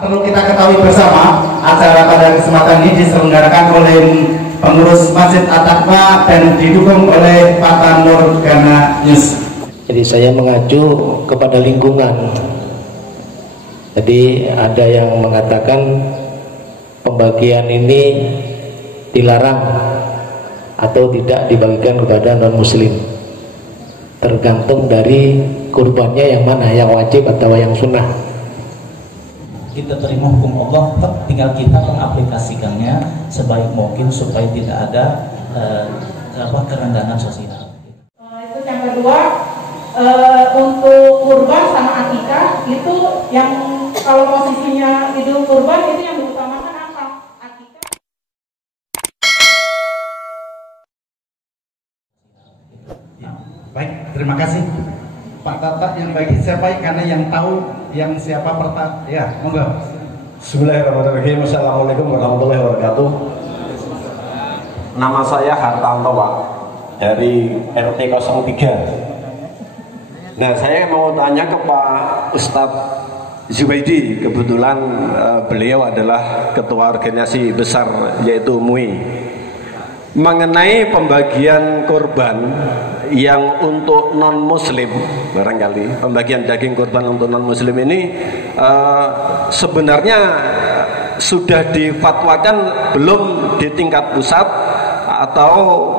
perlu kita ketahui bersama, acara pada kesempatan ini diselenggarakan oleh pengurus Masjid At-Taqwa dan didukung oleh Pak Nur Gana News. Jadi saya mengacu kepada lingkungan. Jadi ada yang mengatakan pembagian ini dilarang atau tidak dibagikan kepada non-muslim. Tergantung dari kurbannya yang mana, yang wajib atau yang sunnah. Kita terima hukum Allah, tinggal kita mengaplikasikannya sebaik mungkin supaya tidak ada kerenggangan sosial. Itu yang kedua, untuk kurban sama akikah itu yang kalau posisinya Idul Kurban itu yang diutamakan apa? Akikah. Ya, baik, terima kasih Pak Tata. Yang bagi siapa karena yang tahu yang siapa ya, monggo. Bismillahirrahmanirrahim. Assalamualaikum warahmatullahi wabarakatuh. Nama saya Hartanto Pak, dari RT 03. Nah, saya mau tanya ke Pak Ustadz Zubaidi. Kebetulan beliau adalah ketua organisasi besar yaitu MUI, mengenai pembagian korban yang untuk non muslim. Barangkali pembagian daging korban untuk non muslim ini sebenarnya sudah difatwakan belum di tingkat pusat atau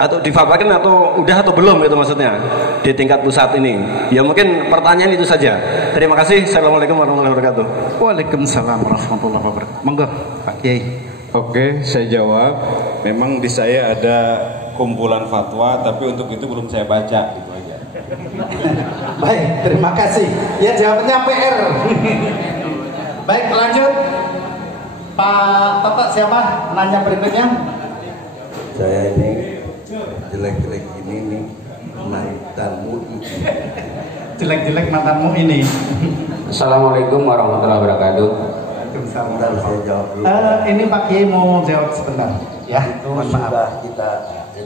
difatwakan atau udah atau belum, itu maksudnya di tingkat pusat ini. Ya mungkin pertanyaan itu saja. Terima kasih. Assalamualaikum warahmatullahi wabarakatuh. Waalaikumsalam warahmatullahi wabarakatuh. Monggo Pak Kiai. Oke, saya jawab. Memang di saya ada kumpulan fatwa, tapi untuk itu belum saya baca, gitu aja. Baik, terima kasih. Ya, jawabannya PR. Baik, lanjut. Pak Tata siapa? Nanya berikutnya. Saya ini jelek-jelek ini nih mantanmu ini. Jelek-jelek mantanmu ini. Assalamualaikum warahmatullahi wabarakatuh. Sebentar saya jawab dulu. Ini Pak Kiai mau jawab sebentar. Ya, Itu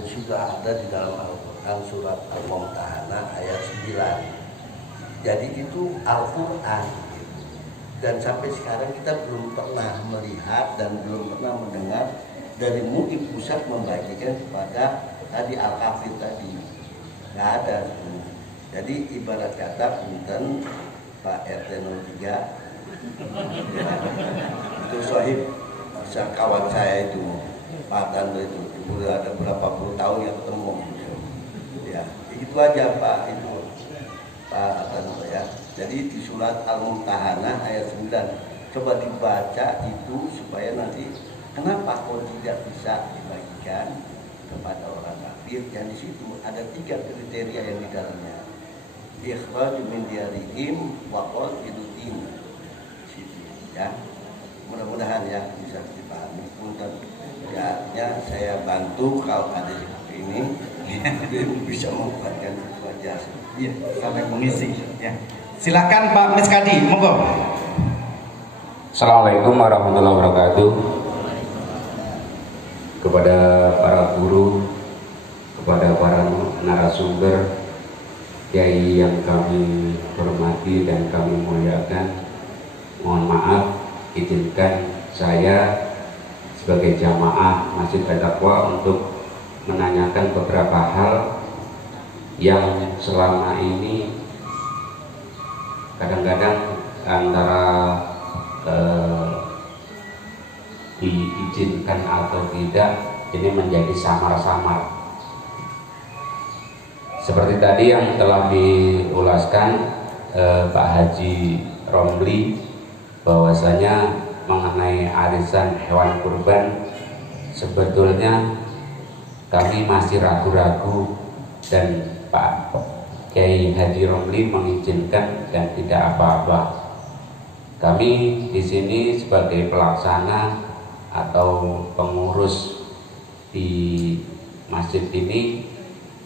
sudah ada di dalam Al-Quran surat Al-Mumtahanah ayat 9. Jadi itu Al-Quran. Dan sampai sekarang kita belum pernah melihat dan belum pernah mendengar dari MUI pusat membagikan kepada tadi Al-Kafir tadi. Nggak ada. Jadi ibarat kata punten Pak RT 03 itu sahib kawan saya itu Pak Tando itu udah ada berapa puluh tahun yang ketemu ya itu aja Pak itu Pak Tando ya. Jadi di surat Al-Mumtahanah ayat 9 coba dibaca itu supaya nanti kenapa kok tidak bisa dibagikan kepada orang kafir. Yang di situ ada 3 kriteria yang di dalamnya. Ikhraj min diyarihim wa qatluddin. Ya, mudah-mudahan ya bisa dipahami. Punten ya saya bantu kalau ada seperti ini bisa membuatkan wajah ya, sampai mengisi ya. Silakan Pak Miskadi, monggo. Assalamualaikum warahmatullahi wabarakatuh. Kepada para guru, kepada para narasumber, kiai yang kami hormati dan kami muliakan, mohon maaf, izinkan saya sebagai jamaah Masjid At-Taqwa untuk menanyakan beberapa hal yang selama ini kadang-kadang antara diizinkan atau tidak ini menjadi samar-samar. Seperti tadi yang telah diulaskan Pak Haji Romli, bahwasanya mengenai arisan hewan kurban sebetulnya kami masih ragu-ragu dan Pak Kiai Haji Romli mengizinkan dan tidak apa-apa. Kami di sini sebagai pelaksana atau pengurus di masjid ini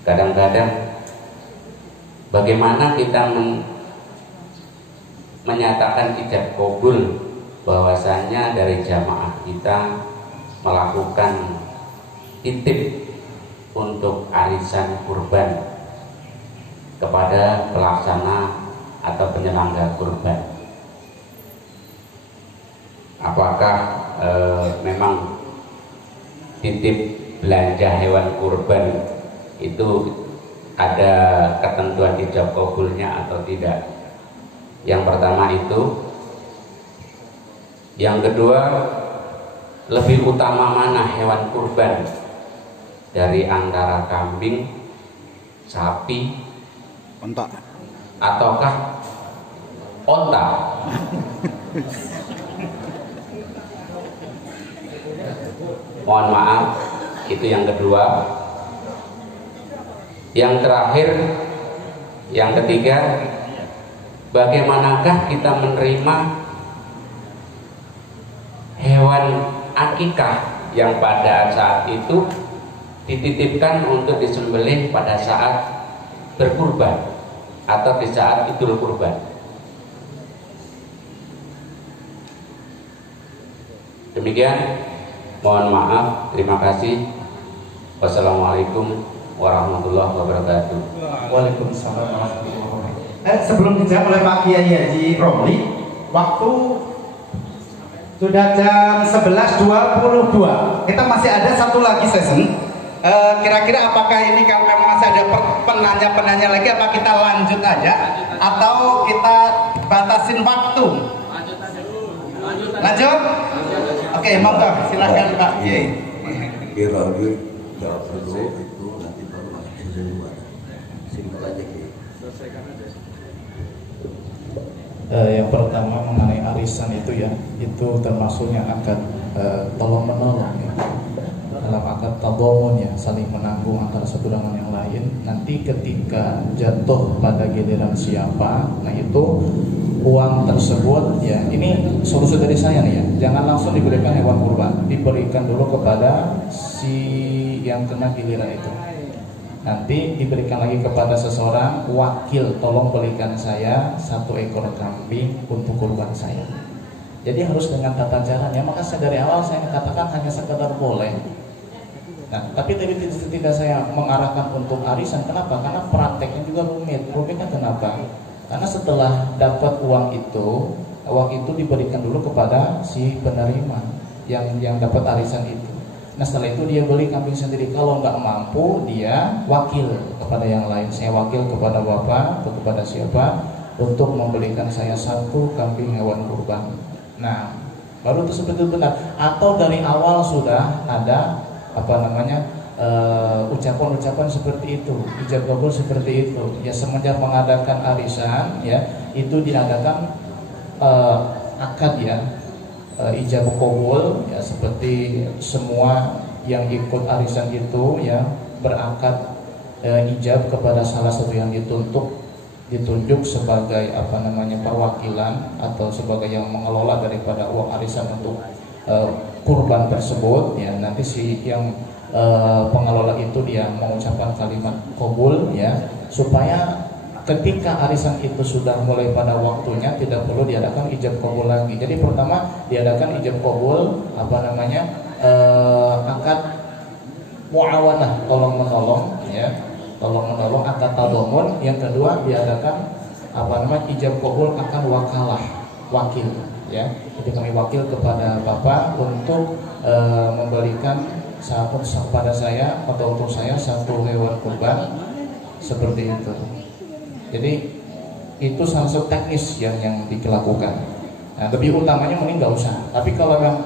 kadang-kadang bagaimana kita menyatakan tidak kabul bahwasanya dari jamaah kita melakukan titip untuk arisan kurban kepada pelaksana atau penyelenggara kurban. apakah memang titip belanja hewan kurban itu ada ketentuan ijab kabulnya atau tidak. Yang pertama itu. Yang kedua, lebih utama mana hewan kurban dari antara kambing, sapi, onta, ataukah onta? Mohon maaf, itu yang kedua. Yang terakhir, yang ketiga, bagaimanakah kita menerima hewan akikah yang pada saat itu dititipkan untuk disembelih pada saat berkurban atau di saat idul kurban. Demikian, mohon maaf, terima kasih. Wassalamualaikum warahmatullahi wabarakatuh. Waalaikumsalam warahmatullahi wabarakatuh. Sebelum dijawab oleh Pak Kiai Haji Romli, waktu sudah jam 11.22. Kita masih ada satu lagi sesi. Kira-kira apakah ini kalau memang masih ada penanya-penanya lagi, apa kita lanjut aja atau kita batasin waktu? Lanjut? Oke, monggo silakan Pak Kiai. Kira jawab dulu itu nanti baru masuk duluan. Singkat aja Kiai. Yang pertama mengenai arisan itu ya, itu termasuknya akad tolong menolong ya. Dalam akad tadomun ya, saling menanggung antara satu dengan yang lain. Nanti ketika jatuh pada giliran siapa, nah itu uang tersebut ya, ini solusi dari saya nih ya, jangan langsung diberikan hewan kurban, diberikan dulu kepada si yang kena giliran itu. Nanti diberikan lagi kepada seseorang wakil, tolong belikan saya 1 ekor kambing untuk kurban saya. Jadi harus dengan tata caranya. Maka dari awal saya katakan hanya sekedar boleh. Nah, tapi tidak saya mengarahkan untuk arisan. Kenapa? Karena prakteknya juga rumit. Rumitnya kenapa? Karena setelah dapat uang itu diberikan dulu kepada si penerima yang dapat arisan itu. Nah setelah itu dia beli kambing sendiri. Kalau nggak mampu, dia wakil kepada yang lain. Saya wakil kepada bapak atau kepada siapa untuk membelikan saya 1 kambing hewan kurban. Nah baru itu seperti itu benar. Atau dari awal sudah ada ucapan-ucapan seperti itu, ijab kabul seperti itu. Ya semenjak mengadakan arisan ya, itu diadakan akad ya. Ijab kabul ya, seperti semua yang ikut arisan itu ya berakad ijab kepada salah satu yang ditunjuk sebagai perwakilan atau sebagai yang mengelola daripada uang arisan untuk kurban tersebut ya. Nanti si yang pengelola itu dia mengucapkan kalimat kabul ya, supaya ketika arisan itu sudah mulai pada waktunya tidak perlu diadakan ijab kabul lagi. Jadi pertama diadakan ijab kabul akad muawanah, tolong menolong ya, akad tadomun. Yang kedua diadakan ijab kabul akan wakalah, wakil ya. Jadi kami wakil kepada Bapak untuk memberikan pada saya atau untuk saya 1 hewan kurban seperti itu. Jadi itu salah satu teknis yang dilakukan. Nah, lebih utamanya mending nggak usah. Tapi kalau yang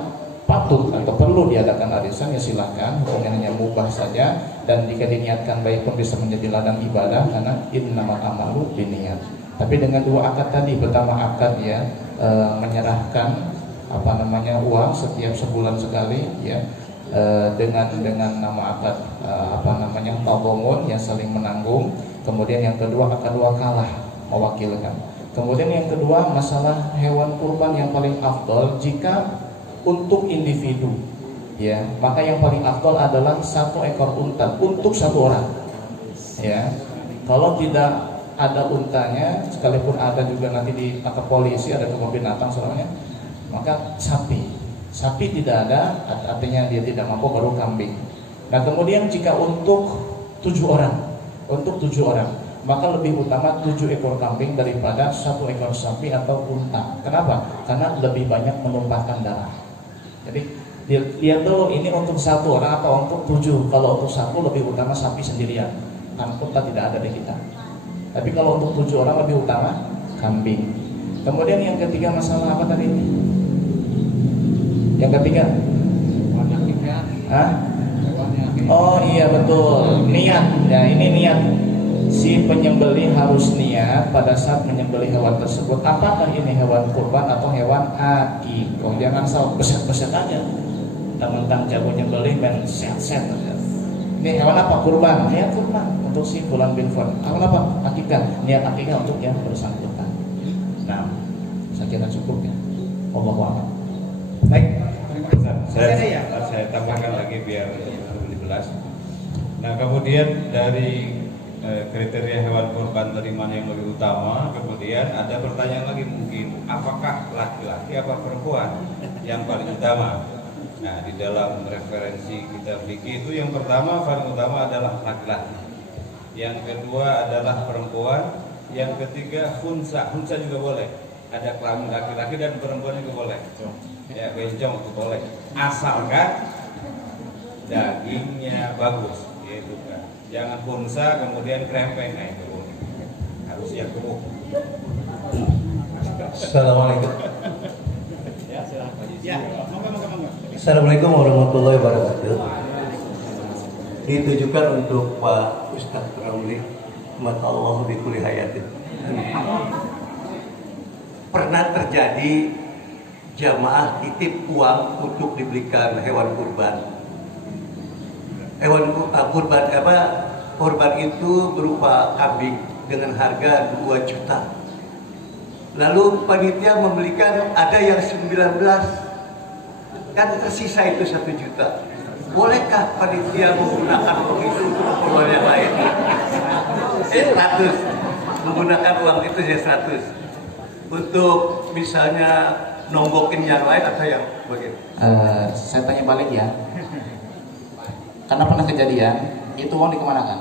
patut atau perlu diadakan arisan ya silakan. Hukumnya hanya mubah saja. Dan jika diniatkan baik pun bisa menjadi ladang ibadah, karena innamal a'malu binniyat. Tapi dengan 2 akad tadi, pertama akad ya menyerahkan uang setiap sebulan sekali ya, dengan nama akad tadomun yang saling menanggung. Kemudian yang kedua akad wakalah, mewakilkan. Kemudian yang kedua masalah hewan kurban yang paling afdol jika untuk individu ya, maka yang paling afdol adalah 1 ekor unta untuk 1 orang ya. Kalau tidak ada untanya, sekalipun ada juga nanti di kantor polisi, ada kebun binatang soalnya, maka sapi tidak ada, artinya dia tidak mampu, baru kambing. Nah kemudian jika untuk 7 orang, maka lebih utama 7 ekor kambing daripada 1 ekor sapi atau unta. Kenapa? Karena lebih banyak menumpahkan darah. Jadi lihat dulu ini untuk 1 orang atau untuk 7. Kalau untuk 1 lebih utama sapi sendirian, karena unta tidak ada di kita. Tapi kalau untuk 7 orang lebih utama kambing. Kemudian yang ketiga masalah apa tadi? Yang ketiga? Hah? Oh iya betul, niat. Ya ini niat. Si penyembelih harus niat pada saat menyembelih hewan tersebut. Apakah ini hewan kurban atau hewan akikah? Jangan asal beset-beset aja. Mentang jago nyembelih main set-set aja. Ini hewan apa? Kurban. Niat kurban untuk si fulan bin fulan. Hewan apa? Akikah. Niat akikah untuk yang bersangkutan. Nah, saya kira cukup ya. Wallahu a'lam. Baik. Saya tambahkan lagi biar lebih jelas. Nah, kemudian dari kriteria hewan kurban dari mana yang lebih utama, kemudian ada pertanyaan lagi mungkin, apakah laki-laki apa perempuan yang paling utama? Nah, di dalam referensi kita fikih itu yang pertama paling utama adalah laki-laki, yang kedua adalah perempuan, yang ketiga khunsa juga boleh, ada kelamin laki-laki dan perempuan juga boleh, ya bencong itu boleh, asalkan dagingnya bagus, yaitu kan jangan khunsa kemudian krempeng, nah itu harus yang gemuk. Assalamualaikum. Ya, Assalamualaikum warahmatullahi wabarakatuh. Ditujukan untuk Pak Ustadz Ramli, mata Allah bi kulli hayatin. Pernah terjadi jamaah titip uang untuk dibelikan hewan kurban. Hewan kurban Kurban itu berupa kambing dengan harga 2 juta. Lalu panitia membelikan ada yang 19, kan tersisa itu 1 juta. Bolehkah panitia menggunakan uang itu untuk keperluan yang lain? 100, menggunakan uang itu ya 100 untuk misalnya nombokin yang lain atau yang bagaimana? Saya tanya balik ya, karena pernah kejadian itu uang dikemanakan?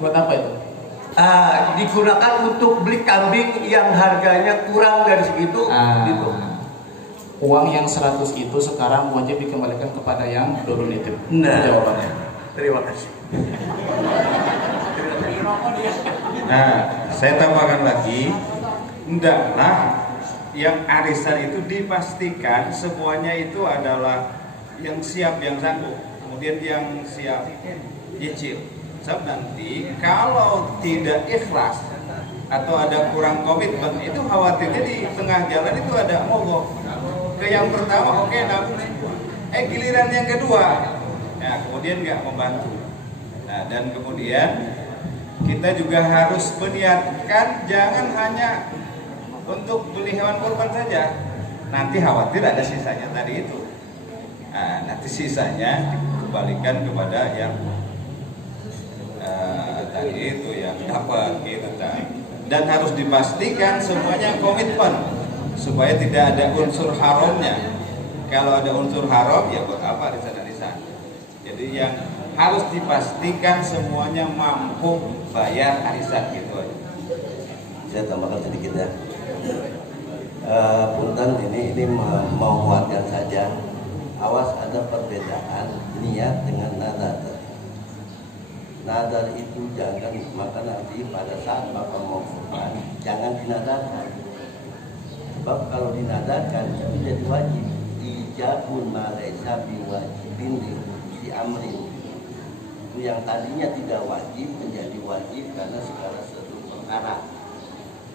Buat apa itu? Digunakan untuk beli kambing yang harganya kurang dari segitu. Gitu. Uang yang 100 itu sekarang wajib dikembalikan kepada yang turun itu. Nah, jawabannya. Terima kasih. Nah, saya tambahkan lagi, hendaklah yang arisan itu dipastikan semuanya itu adalah yang siap, yang sanggup, kemudian yang siap nyicil. Sebab nanti kalau tidak ikhlas atau ada kurang komitmen, itu khawatirnya di tengah jalan itu ada mogok. Ke yang pertama oke, nabung semua. Giliran yang kedua, nah kemudian nggak membantu. Nah, dan kemudian kita juga harus meniatkan jangan hanya untuk beli hewan kurban saja. Nanti khawatir ada sisanya tadi itu. Nah, nanti sisanya dikembalikan kepada yang tadi itu yang dapat gitu kan. Dan harus dipastikan semuanya komitmen supaya tidak ada unsur haramnya. Kalau ada unsur haram ya buat apa arisan-arisan. Jadi yang harus dipastikan semuanya mampu bayar arisan gitu aja. Saya tambahkan sedikit ya. Punten ini mau kuatkan saja. Awas ada perbedaan niat dengan nadar. Nadar itu jangan, maka nanti pada saat Bapak mau kurban jangan dinadarkan. Sebab kalau dinadarkan itu jadi wajib. Ijabun ma laisa biwajibin li amrin. Itu yang tadinya tidak wajib menjadi wajib karena segala sesuatu perkara.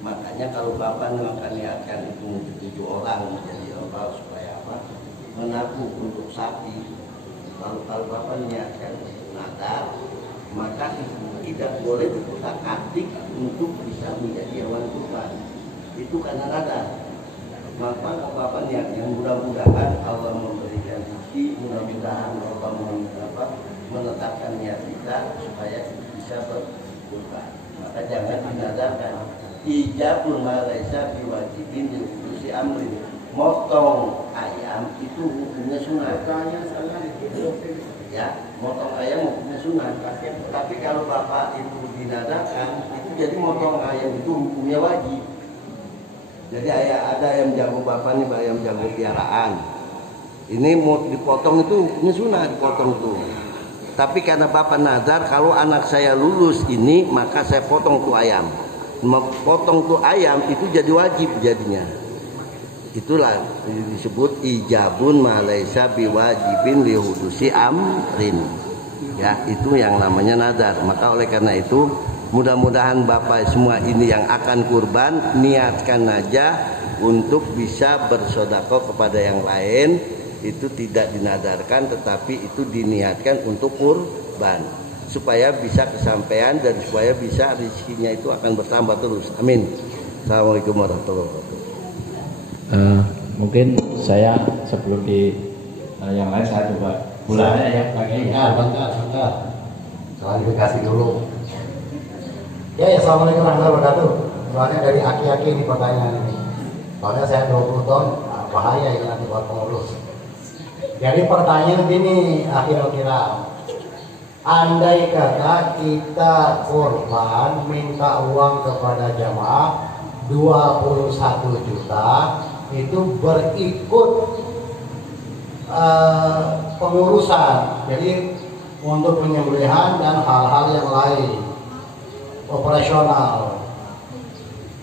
Makanya kalau Bapak niatkan itu untuk 7 orang menjadi apa supaya apa? Menabung untuk sapi. Lalu kalau Bapak niatkan nadar, maka itu tidak boleh diutak-atik untuk bisa menjadi hewan kurban. Itu karena nadar. Maka Bapak niatkan mudah-mudahan Allah memberikan rezeki, mudah-mudahan Allah menetapkan niat kita supaya bisa berkurban. Maka jangan dinadarkan. Ijabul ma laisa biwajibin li amrin. Motong ayam itu hukumnya sunat. ya, motong ayam hukumnya sunat. Tapi kalau bapak itu dinadakan, itu jadi motong ayam itu hukumnya wajib. Jadi ada ayam jago bapak nih, ayam jago piaraan. Ini mau dipotong itu hukumnya sunat, dipotong tuh. Tapi karena bapak nazar, kalau anak saya lulus ini, maka saya potong tuh ayam. Memotong tuh ayam itu jadi wajib jadinya. Itulah disebut ijabun malaysa biwajibin lihudusi amrin. Ya, itu yang namanya nazar. Maka oleh karena itu, mudah-mudahan bapak semua ini yang akan kurban, niatkan aja untuk bisa bersedekah kepada yang lain. Itu tidak dinadarkan, tetapi itu diniatkan untuk kurban, supaya bisa kesampaian dan supaya bisa rezekinya itu akan bertambah terus. Amin. Assalamualaikum warahmatullahi wabarakatuh. Mungkin saya sebelum yang lain saya coba bulannya ya pakai bentar. Klarifikasi dulu. Ya, assalamualaikum warahmatullahi wabarakatuh. Soalnya dari aki-aki ini pertanyaan ini. Soalnya saya 20 tahun, bahaya ini nanti buat pengurus. Jadi pertanyaan ini akhir-akhiran. Andai kata kita korban minta uang kepada jamaah 21 juta, itu berikut pengurusan. Jadi untuk penyembelihan dan hal-hal yang lain operasional.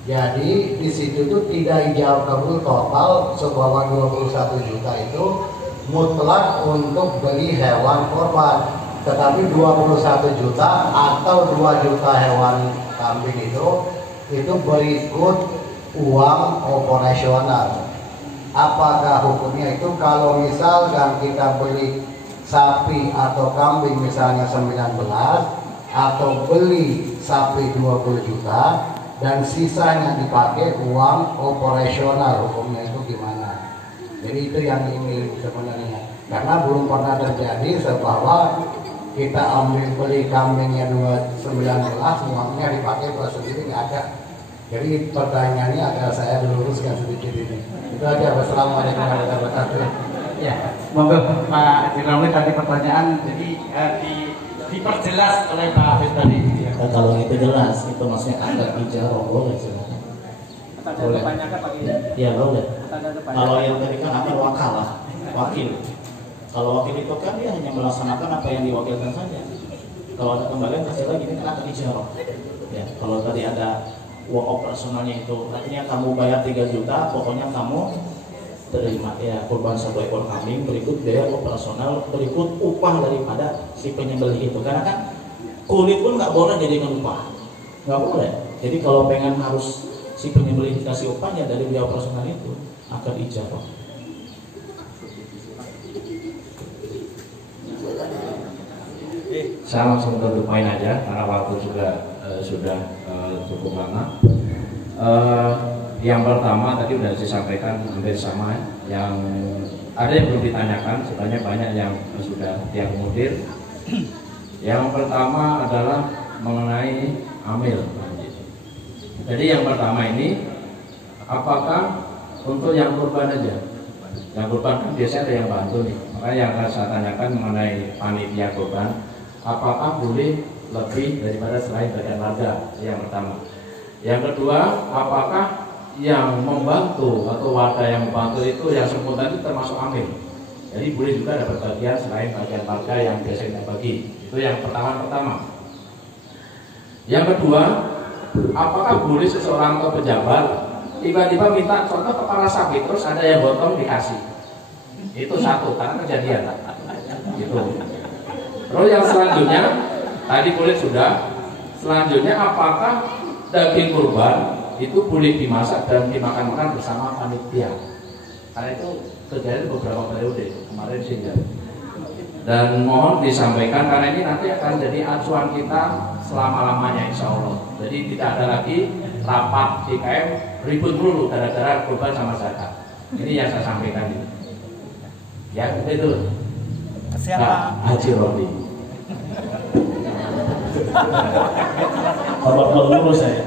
Jadi di situ tuh tidak ijab kabul total sebawah 21 juta itu mutlak untuk beli hewan korban. Tetapi 21 juta atau 2 juta hewan kambing itu berikut uang operasional. Apakah hukumnya itu kalau misalkan kita beli sapi atau kambing misalnya 19 atau beli sapi 20 juta dan sisanya dipakai uang operasional, hukumnya itu gimana? Jadi itu yang ini sebenarnya, karena belum pernah terjadi bahwa kita beli kambingnya 19 uangnya dipakai buat sendiri, nggak ada. Jadi pertanyaannya agar saya diluruskan sedikit ini. Itu aja. Wassalamualaikum warahmatullahi wabarakatuh. Ya, monggo Pak Dirami tadi pertanyaan, jadi diperjelas oleh Pak Hafiz tadi. Ya, kalau itu jelas, itu maksudnya ada ijarah, boleh silakan. Boleh. Ya boleh. Kalau yang tadi kan ada wakalah, wakil. Kalau wakil itu kan dia hanya melaksanakan apa yang diwakilkan saja. Kalau ada kembalian pasti lagi ini kan ada ijarah. Ya, kalau tadi ada uang operasionalnya itu, artinya kamu bayar 3 juta, pokoknya kamu terima ya kurban 1 ekor kambing berikut biaya operasional, berikut upah daripada si penyembelih itu. Karena kan kulit pun nggak boleh jadikan upah, nggak boleh. Jadi kalau pengen harus si penyembelih dikasih upahnya dari biaya operasional itu akan ijarah. Saya langsung ke poin aja karena waktu sudah cukup lama. Yang pertama tadi sudah disampaikan hampir sama. Yang ada yang belum ditanyakan, sebenarnya banyak yang sudah diakomodir. Yang pertama adalah mengenai amil. Jadi yang pertama ini, apakah untuk yang kurban aja? Yang kurban kan biasanya ada yang bantu nih. Makanya yang akan saya tanyakan mengenai panitia kurban, apakah boleh lebih daripada selain bagian warga? Yang pertama. Yang kedua, apakah yang membantu atau warga yang membantu itu yang sempurna itu termasuk amil? Jadi boleh juga dapat bagian selain bagian warga yang biasa kita bagi. Itu yang pertama. Yang kedua, apakah boleh seseorang atau pejabat tiba-tiba minta contoh kepala sapi terus ada yang potong dikasih? Itu satu, karena kejadian. Gitu. Terus yang selanjutnya, tadi kulit sudah. Selanjutnya, apakah daging kurban itu boleh dimasak dan dimakan-makan bersama panitia? Karena itu terjadi beberapa periode kemarin sih ya. Dan mohon disampaikan karena ini nanti akan jadi acuan kita selama-lamanya insya Allah. Jadi tidak ada lagi rapat DKM ribut dulu gara-gara kurban sama zakat. Ini yang saya sampaikan ini. Ya itu. Siapa? Haji Rodi. Bapak guru saya.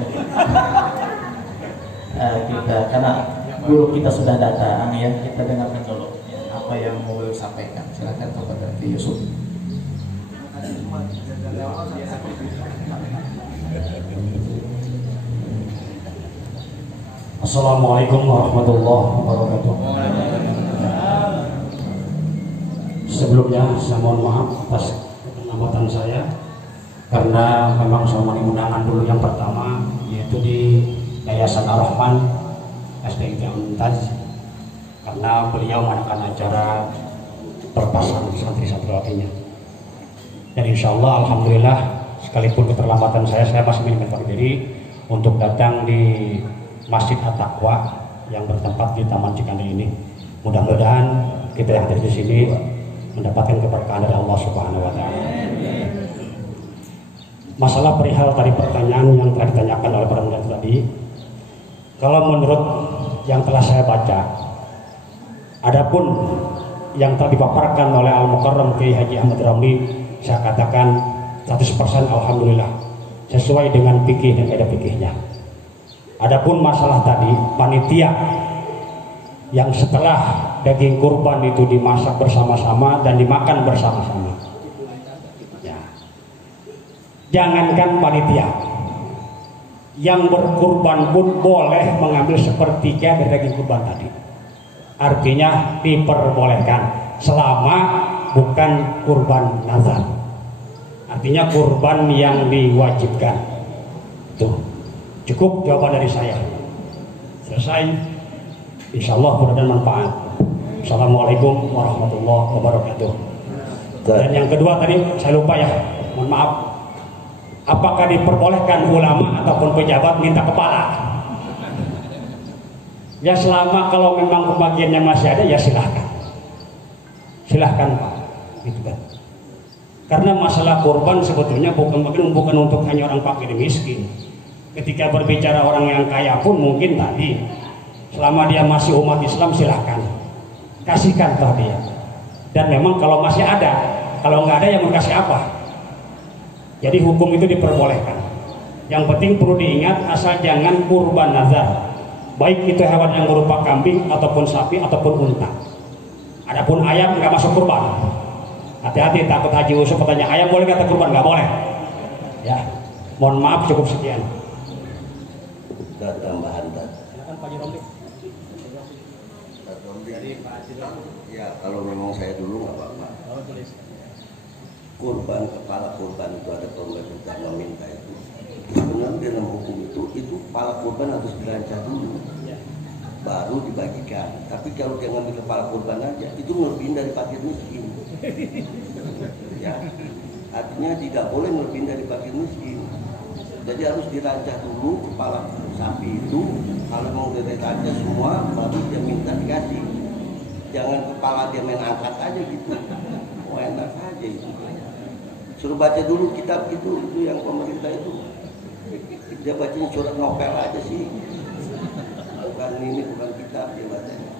Kita karena guru kita sudah datang ya, kita dengarkan dulu ya, apa yang mau beliau sampaikan. Silakan Bapak Yusuf. Assalamualaikum warahmatullahi wabarakatuh. Sebelumnya saya mohon maaf atas keterlambatan saya, karena memang saya memenuhi undangan dulu yang pertama, yaitu di Yayasan Ar-Rahman SDIT Untaj, karena beliau mengadakan acara perpasan santri-santriwatinya. Dan insya Allah alhamdulillah, sekalipun keterlambatan saya masih menyempatkan diri untuk datang di Masjid At-Taqwa yang bertempat di Taman Cikande ini. Mudah-mudahan kita yang hadir di sini mendapatkan keberkahan dari Allah Subhanahu wa taala. Masalah perihal tadi pertanyaan yang telah ditanyakan oleh para murid tadi, kalau menurut yang telah saya baca, adapun yang telah dipaparkan oleh Al-Mukarram Kiai Haji Ahmad Ramli, saya katakan 100% alhamdulillah sesuai dengan fikih dan kaidah fikihnya. Adapun masalah tadi panitia yang setelah daging kurban itu dimasak bersama-sama dan dimakan bersama-sama, ya. Jangankan panitia, yang berkurban pun boleh mengambil sepertiga dari daging kurban tadi. Artinya diperbolehkan selama bukan kurban nazar, artinya kurban yang diwajibkan. Tuh, cukup jawaban dari saya. Selesai. Insya Allah mudah-mudahan manfaat. Assalamualaikum warahmatullahi wabarakatuh. Dan yang kedua tadi saya lupa ya, mohon maaf. Apakah diperbolehkan ulama ataupun pejabat minta kepala? Ya selama kalau memang pembagiannya masih ada ya silahkan. Silahkan Pak. Gitu kan. Karena masalah kurban sebetulnya bukan untuk hanya orang fakir miskin. Ketika berbicara orang yang kaya pun mungkin tadi, selama dia masih umat Islam silahkan kasihkan toh dia. Dan memang kalau masih ada, kalau nggak ada yang mau kasih apa? Jadi hukum itu diperbolehkan. Yang penting perlu diingat, asal jangan kurban nazar, baik itu hewan yang berupa kambing ataupun sapi ataupun unta. Adapun ayam nggak masuk kurban. Hati-hati, takut Haji Yusuf bertanya ayam boleh kata kurban, nggak boleh. Ya, mohon maaf cukup sekian. Tambahan tadi. Silakan Pak Jiromli. Ya kalau memang saya dulu nggak apa-apa. Kurban, kepala kurban itu ada pemerintah meminta itu. Sebenarnya dalam hukum itu kepala kurban harus dirancang dulu, baru dibagikan. Tapi kalau dia ngambil kepala kurban aja, itu ngelebihin dari fakir miskin. Ya, artinya tidak boleh ngelebihin dari fakir miskin. Jadi harus dirancang dulu kepala sapi itu. Kalau mau dirancang semua, baru dia minta dikasih. Jangan kepala dia main angkat aja gitu. Oh enak aja itu. Suruh baca dulu kitab itu yang pemerintah itu. Dia bacain surat novel aja sih. Bukan ini, bukan kitab dia bacanya.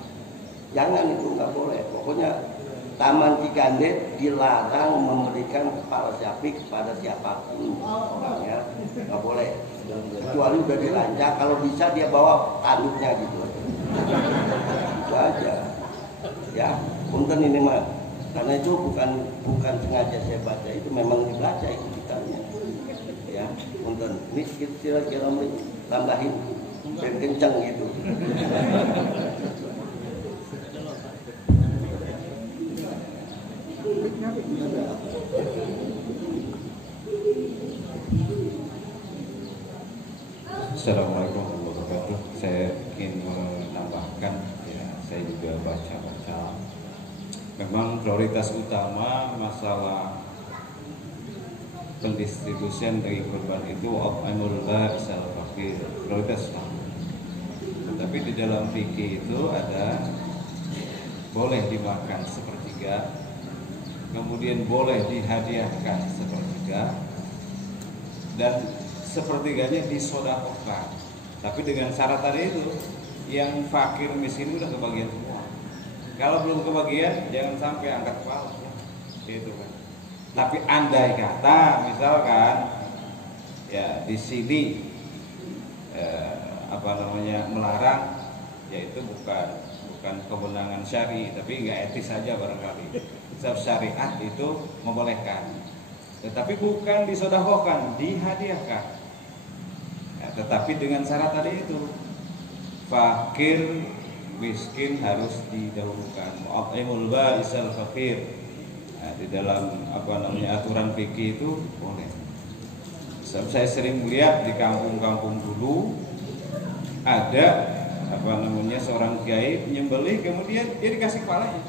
Jangan itu, nggak boleh. Pokoknya Taman Cikande dilarang memberikan kepala sapi kepada siapapun orangnya, nggak boleh. Kecuali udah dirancang, kalau bisa dia bawa tanduknya gitu. Itu aja. Ya, punten ini mah. Karena itu bukan sengaja saya baca, itu memang dibaca itu kitabnya. Ya, punten. Ini kira-kira tambahin dan kencang gitu. Assalamualaikum warahmatullahi wabarakatuh. Saya ingin menambahkan, ya, saya juga baca-baca. Memang prioritas utama masalah pendistribusian daging kurban itu amrullah isal fakir, prioritas utama. Tetapi di dalam fikih itu ada boleh dimakan sepertiga, kemudian boleh dihadiahkan sepertiga, dan sepertiganya disodakokan. Tapi dengan syarat tadi itu, yang fakir miskin udah kebagian semua. Kalau belum kebagian, jangan sampai angkat kepala, gitu kan. Tapi andai kata, misalkan, ya di sini melarang, yaitu bukan kewenangan syari, tapi nggak etis saja barangkali. Sebab syariat itu membolehkan. tetapi bukan disedekahkan, dihadiahkan. Ya, tetapi dengan syarat tadi itu, fakir miskin harus didahulukan. Mu'at'imul ba'isal fakir. Nah, di dalam aturan fikih itu boleh. Saya sering lihat di kampung-kampung dulu ada seorang kiai menyembelih, kemudian dia dikasih kepalanya.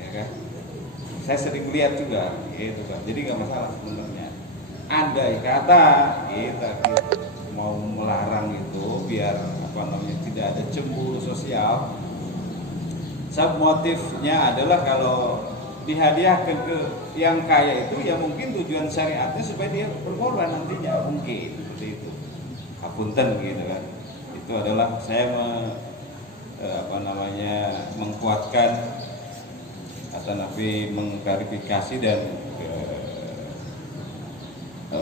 Ya kan? Saya sering lihat juga, gitu kan. Jadi nggak masalah sebenarnya. Andai kata kita mau melarang itu biar tidak ada cemburu sosial. Motifnya adalah kalau dihadiahkan ke yang kaya itu ya mungkin tujuan syariatnya supaya dia berkorban nantinya, mungkin seperti itu. Hapunten gitu kan. Itu adalah saya mengkuatkan atau nabi mengklarifikasi dan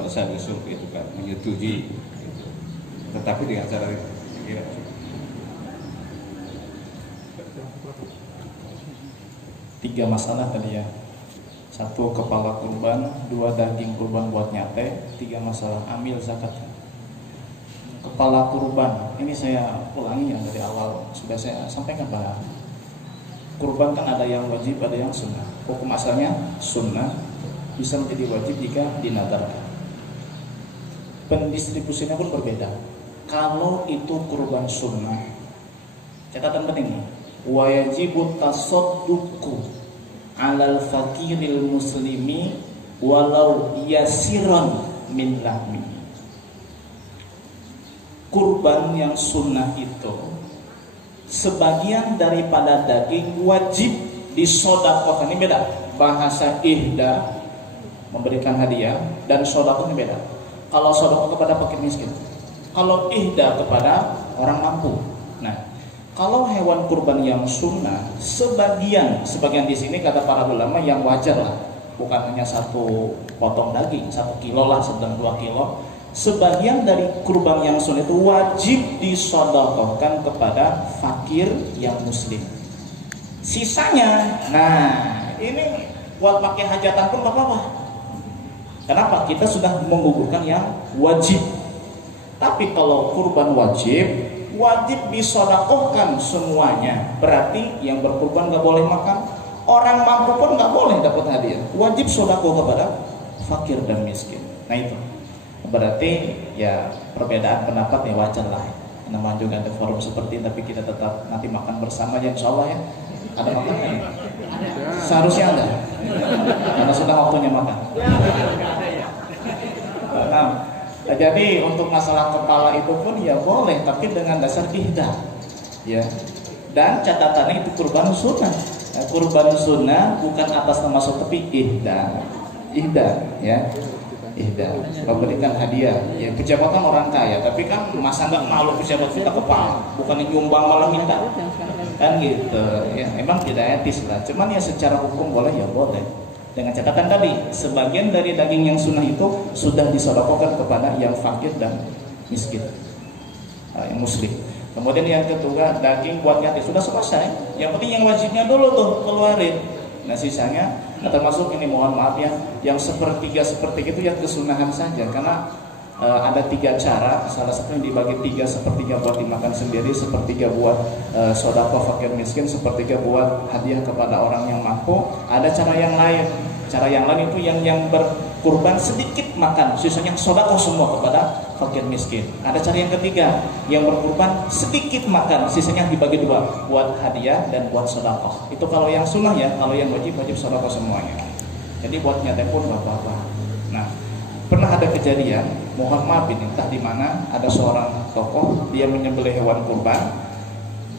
saya usul itu kan menyetujui gitu. Tetapi dengan cara itu kira tiga masalah tadi ya. Satu, kepala kurban. Dua, daging kurban buat nyate. Tiga, masalah amil zakat. Kepala kurban ini saya ulangi yang dari awal sudah saya sampaikan, Pak. Kurban kan ada yang wajib, ada yang sunnah. Hukum asalnya sunnah, bisa menjadi wajib jika dinadarkan. Pendistribusinya pun berbeda. Kalau itu kurban sunnah, catatan penting, wajibu tasadduqu 'alal fakiril muslimi walau yasiran min lahmi. Kurban yang sunnah itu sebagian daripada daging wajib disodakohkan. Ini beda. Bahasa ihda, memberikan hadiah, dan sodakoh ini beda. Kalau sodakoh kepada fakir miskin, kalau ihda kepada orang mampu. Nah, kalau hewan kurban yang sunnah, sebagian di sini kata para ulama yang wajar lah, bukan hanya satu potong daging, 1 kilo lah, sedang 2 kilo. Sebagian dari kurban yang sunnah itu wajib disodakohkan kepada fakir yang muslim. Sisanya, nah ini buat pakai hajatan pun gak apa-apa. Kenapa? Kita sudah menggugurkan yang wajib. Tapi kalau kurban wajib disodakohkan semuanya. Berarti yang berkurban gak boleh makan, orang mampu pun gak boleh dapat hadiah. Wajib sodakoh kepada fakir dan miskin. Nah itu berarti ya perbedaan pendapat ya wajar lah. Namanya juga ada forum seperti ini, tapi kita tetap nanti makan bersama ya, insya Allah ya. Ada makan kan? Seharusnya ada, karena sudah waktunya makan. Nah, jadi untuk masalah kepala itu pun ya boleh, tapi dengan dasar ihda, ya. Dan catatannya itu kurban sunnah. Nah, kurban sunnah bukan atas nama tapi ihda, ya. Ihda, memberikan hadiah. Ya, pejabat kan orang kaya, tapi kan masa nggak malu pejabat kita kepala, bukan nyumbang malah minta, kan gitu. Ya, memang tidak etis lah. Cuman ya secara hukum boleh ya boleh. Dengan catatan tadi, sebagian dari daging yang sunnah itu sudah disodakohkan kepada yang fakir dan miskin, yang muslim. Kemudian yang kedua, daging buat yatim sudah selesai. Yang penting yang wajibnya dulu tuh keluarin. Nah sisanya, termasuk ini mohon maaf ya, yang sepertiga itu ya kesunahan saja. Karena ada 3 cara. Salah satu yang dibagi 3, sepertiga buat dimakan sendiri, sepertiga buat sedekah fakir miskin, sepertiga buat hadiah kepada orang yang mampu. Ada cara yang lain. Cara yang lain itu yang berkurban sedikit makan, sisanya sedekah semua kepada fakir miskin. Ada cara yang ketiga, yang berkurban sedikit makan, sisanya dibagi 2, buat hadiah dan buat sedekah. Itu kalau yang sunnah ya. Kalau yang wajib sedekah semuanya. Jadi buat nyata pun gak apa-apa. Nah, pernah ada kejadian, mohon maaf ini, entah di mana ada seorang tokoh, dia menyembelih hewan kurban.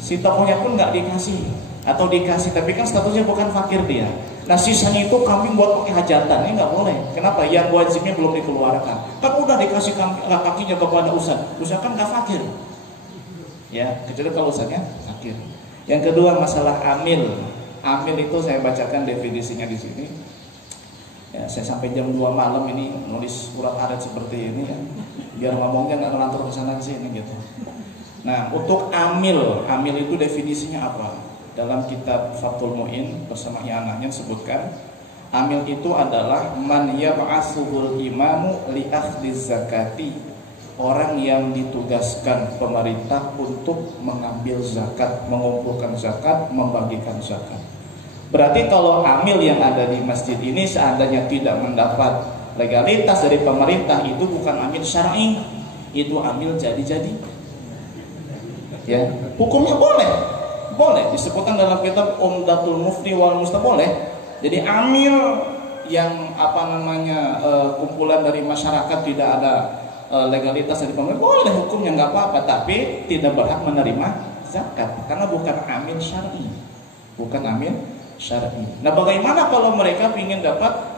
Si tokohnya pun nggak dikasih, atau dikasih tapi kan statusnya bukan fakir dia. Nah sisanya itu kambing buat pakai hajatan, ini nggak boleh. Kenapa? Yang wajibnya belum dikeluarkan. Kan udah dikasih kakinya kepada ustaz kan nggak fakir. Ya, kecuali kalau ustaznya fakir. Yang kedua masalah amil. Amil itu saya bacakan definisinya di sini. Ya, saya sampai jam 2 malam ini nulis surat adat seperti ini ya, biar ngomongnya nggak ngelantur ke sana sini gitu. Nah, untuk amil itu definisinya apa? Dalam kitab Fathul Mu'in bersama anaknya sebutkan Amil itu adalah man yab'asuhul imamu li akhdhiz zakati, orang yang ditugaskan pemerintah untuk mengambil zakat, mengumpulkan zakat, membagikan zakat. Berarti kalau amil yang ada di masjid ini seandainya tidak mendapat legalitas dari pemerintah, itu bukan amil syar'i, itu amil jadi-jadi. Ya, hukumnya boleh disebutkan dalam kitab Umdatul Mufti wal Mustah, boleh. Jadi amil yang kumpulan dari masyarakat tidak ada legalitas dari pemerintah, boleh hukumnya, nggak apa-apa, tapi tidak berhak menerima zakat karena bukan amil syar'i, bukan amil syar'i. Nah, bagaimana kalau mereka ingin dapat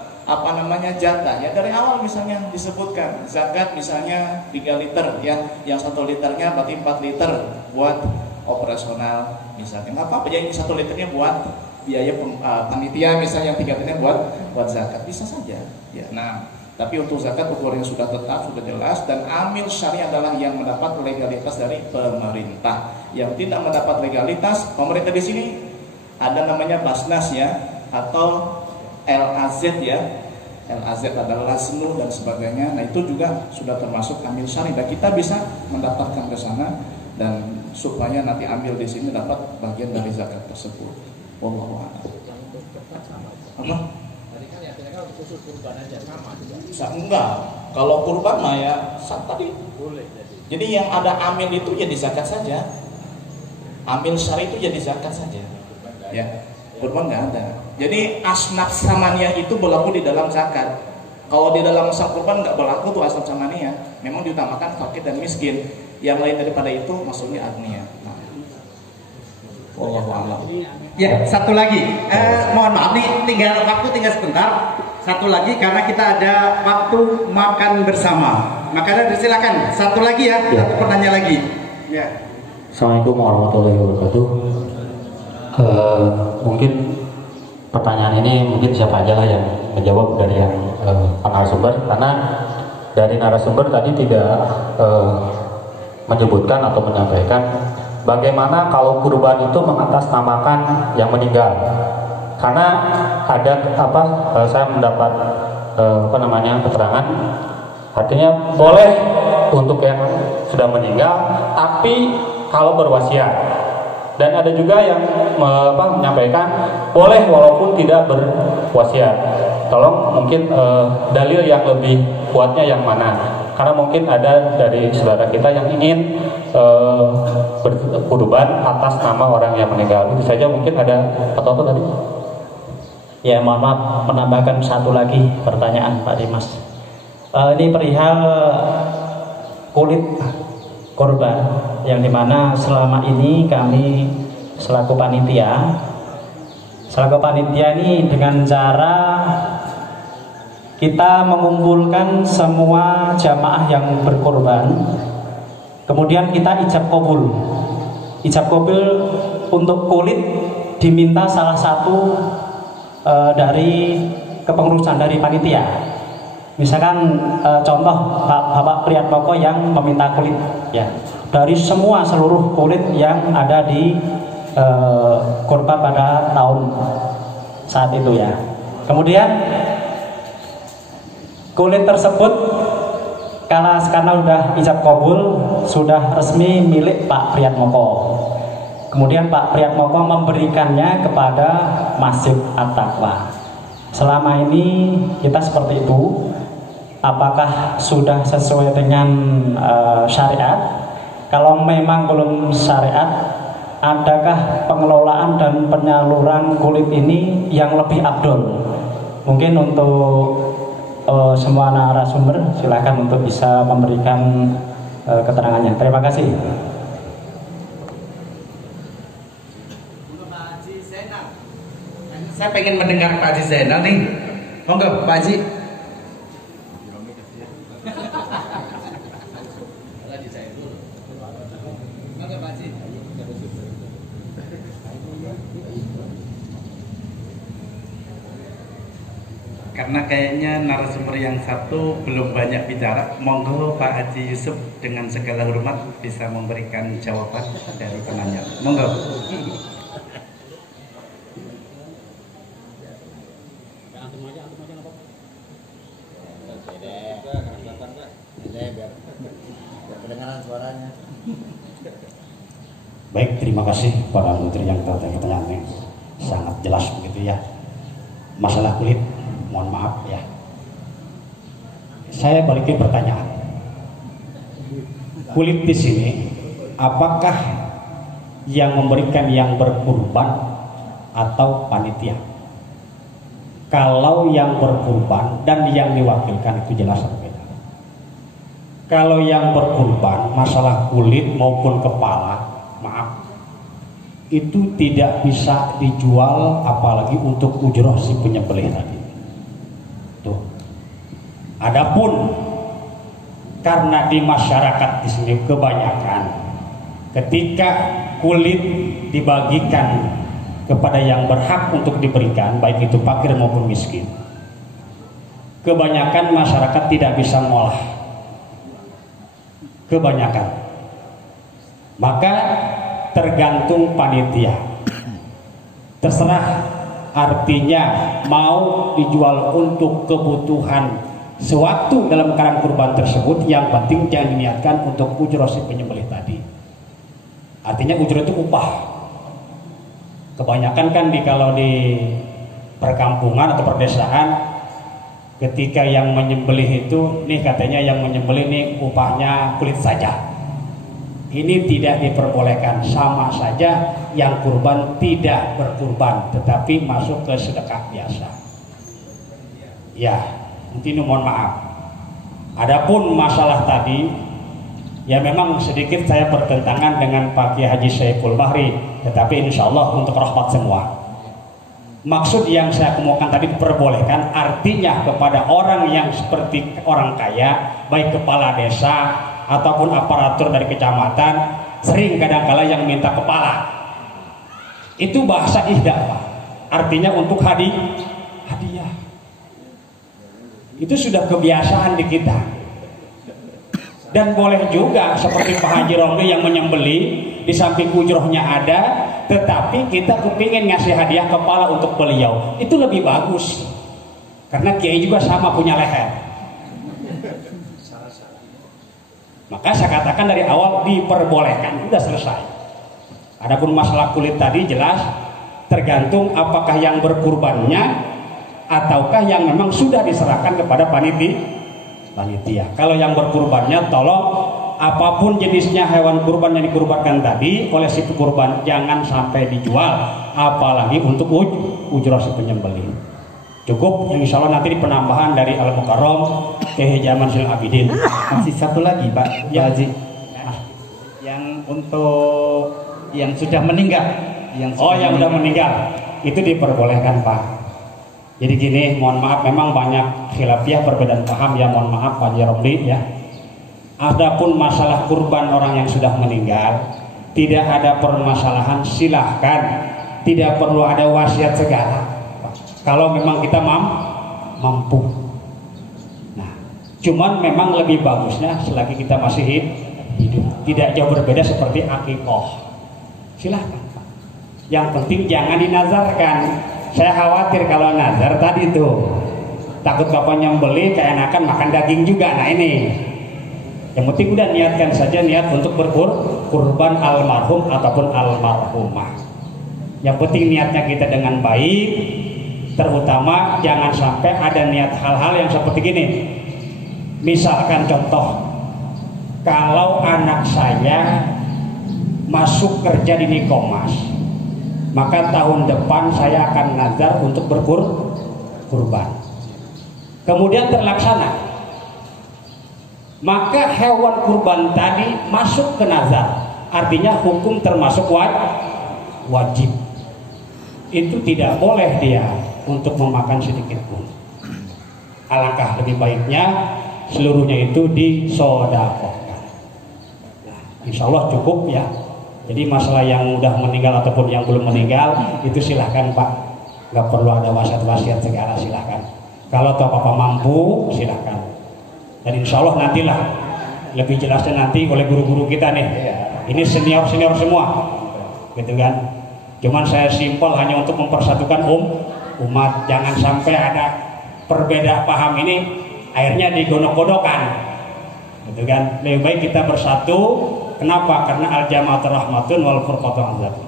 jatah? Ya dari awal misalnya disebutkan zakat misalnya 3 liter ya, yang 1 liternya berarti 4 liter buat operasional misalnya, nggak apa-apa, jadi 1 liternya buat biaya panitia misalnya, yang 3 liternya buat zakat, bisa saja ya. Nah, tapi untuk zakat ukurannya sudah tetap, sudah jelas, dan amil syari adalah yang mendapat legalitas dari pemerintah. Yang tidak mendapat legalitas pemerintah di sini ada namanya Basnas ya, atau LAZ ya. LAZ adalah Lasnu dan sebagainya. Nah, itu juga sudah termasuk amil syari dan kita bisa mendaftarkan ke sana dan supaya nanti ambil di sini dapat bagian dari zakat tersebut. Wallahu a'lam. Apa? Tadi kan ya khusus kurban aja sama juga. Enggak. Kalau kurban mah ya tadi boleh jadi yang ada amil itu jadi zakat saja. Amil syari itu jadi zakat saja. Ya. Kurban nggak ada. Jadi asnaf samaniyah itu berlaku di dalam zakat. Kalau di dalam sab kurban nggak berlaku tuh asnaf samaniyah. Memang diutamakan fakir dan miskin. Yang lain daripada itu maksudnya agniya. Nah. Wallahu a'lam. Ya, satu lagi. Mohon maaf nih, waktu tinggal sebentar. Satu lagi karena kita ada waktu makan bersama. Makanya silakan. Satu lagi ya. Satu pertanyaan lagi. Ya. Assalamualaikum warahmatullahi wabarakatuh. Mungkin pertanyaan ini mungkin siapa aja lah yang menjawab dari yang narasumber, karena dari narasumber tadi tidak menyebutkan atau menyampaikan bagaimana kalau kurban itu mengatasnamakan yang meninggal. Karena ada saya mendapat keterangan, artinya boleh untuk yang sudah meninggal, tapi kalau berwasiat. Dan ada juga yang menyampaikan boleh walaupun tidak berwasiat. Tolong mungkin dalil yang lebih kuatnya yang mana? Karena mungkin ada dari saudara kita yang ingin berkurban atas nama orang yang meninggal. Itu saja, mungkin ada atau tadi. Ya, mohon maaf, menambahkan satu lagi pertanyaan Pak Dimas. Ini perihal kulit korban, yang dimana selama ini kami selaku panitia ini dengan cara kita mengumpulkan semua jamaah yang berkorban, kemudian kita ijab kabul untuk kulit diminta salah satu dari kepengurusan dari panitia. Misalkan contoh Bapak Priyatmoko yang meminta kulit ya, dari seluruh kulit yang ada di korban pada tahun saat itu ya. Kemudian kulit tersebut karena sudah ijab kabul, sudah resmi milik Pak Priyatmoko. Kemudian Pak Priyatmoko memberikannya kepada Masjid At-Taqwa. Selama ini kita seperti itu. Apakah sudah sesuai dengan syariat? Kalau memang belum syariat, adakah pengelolaan dan penyaluran kulit ini yang lebih abdul? Mungkin untuk semua narasumber silakan untuk bisa memberikan keterangannya. Terima kasih. Saya pengen mendengar Pak Haji Zainal nih. Monggo Pak Haji. Karena kayaknya narasumber yang satu belum banyak bicara, monggo Pak Haji Yusuf dengan segala hormat bisa memberikan jawaban dari penanya. Monggo. Baik, terima kasih para menteri yang pertanyaannya sangat jelas begitu ya. Masalah kulit, mohon maaf ya. Saya balikin pertanyaan. Kulit di sini, apakah yang memberikan yang berkurban atau panitia? Kalau yang berkurban dan yang diwakilkan itu jelas berbeda. Kalau yang berkurban, masalah kulit maupun kepala, maaf, itu tidak bisa dijual apalagi untuk ujroh si penyembelih tadi. Tuh. Adapun karena di masyarakat di sini kebanyakan ketika kulit dibagikan kepada yang berhak untuk diberikan, baik itu fakir maupun miskin, kebanyakan masyarakat tidak bisa ngolah. Kebanyakan. Maka tergantung panitia. Terserah, artinya mau dijual untuk kebutuhan sewaktu dalam keadaan kurban tersebut, yang penting jangan diniatkan untuk ujroh si penyembelih tadi. Artinya ujroh itu upah. Kebanyakan kan kalau di perkampungan atau perdesaan, ketika yang menyembelih itu, nih katanya yang menyembelih nih upahnya kulit saja. Ini tidak diperbolehkan, sama saja yang kurban tidak berkurban, tetapi masuk ke sedekah biasa. Ya, ini mohon maaf. Adapun masalah tadi, ya memang sedikit saya bertentangan dengan Pak Kiai Haji Saiful Bahri, tetapi insya Allah untuk rahmat semua. Maksud yang saya kemukakan tadi diperbolehkan, artinya kepada orang yang seperti orang kaya, baik kepala desa ataupun aparatur dari kecamatan, sering kadang-kala yang minta kepala. Itu bahasa ihda, Pak. Artinya untuk hadiah. Itu sudah kebiasaan di kita. Dan boleh juga seperti Pak Haji Romli yang menyembeli, di samping ujrohnya ada, tetapi kita kepingin ngasih hadiah kepala untuk beliau. Itu lebih bagus. Karena kiai juga sama punya leher. Maka saya katakan dari awal diperbolehkan, sudah selesai. Adapun masalah kulit tadi jelas tergantung apakah yang berkurbannya ataukah yang memang sudah diserahkan kepada panitia. Kalau yang berkurbannya, tolong apapun jenisnya hewan kurban yang dikurbankan tadi oleh si kurban jangan sampai dijual, apalagi untuk ujroh si penyembelih. Cukup, yang insya Allah nanti di penambahan dari Al Mukarram ke Jaman Sil Abidin. Masih satu lagi Pak Haji, yang untuk yang sudah meninggal, yang sudah meninggal itu diperbolehkan Pak. Jadi gini, mohon maaf, memang banyak khilafiyah perbedaan paham ya, mohon maaf Pak Haji Romli ya. Adapun masalah kurban orang yang sudah meninggal, tidak ada permasalahan, silahkan, tidak perlu ada wasiat segala. Kalau memang kita mampu. Nah, cuman memang lebih bagusnya selagi kita masih hidup. Tidak jauh berbeda seperti akikoh. Silahkan Pak. Yang penting jangan dinazarkan. Saya khawatir kalau nazar tadi tuh, takut kapan nyembeli keenakan makan daging juga. Nah ini, yang penting udah niatkan saja niat untuk berkurban almarhum ataupun almarhumah. Yang penting niatnya kita dengan baik. Terutama jangan sampai ada niat hal-hal yang seperti gini. Misalkan contoh, kalau anak saya masuk kerja di Nikomas, maka tahun depan saya akan nazar untuk berkurban. Kemudian terlaksana, maka hewan kurban tadi masuk ke nazar, artinya hukum termasuk wajib. Itu tidak boleh dia untuk memakan sedikit pun. Alangkah lebih baiknya seluruhnya itu disodakohkan. Nah, insya Allah cukup ya. Jadi masalah yang udah meninggal ataupun yang belum meninggal itu silahkan Pak, nggak perlu ada wasiat segala, silahkan. Kalau toh Bapak mampu silahkan. Dan insya Allah nantilah lebih jelasnya nanti oleh guru-guru kita nih. Ini senior semua, gitu kan. Cuman saya simpel hanya untuk mempersatukan umat, jangan sampai ada perbedaan paham ini akhirnya digodok-godokan, gitu kan. Lebih baik kita bersatu Kenapa? Karena al-jama'atu rahmatun wal furqatu azabun.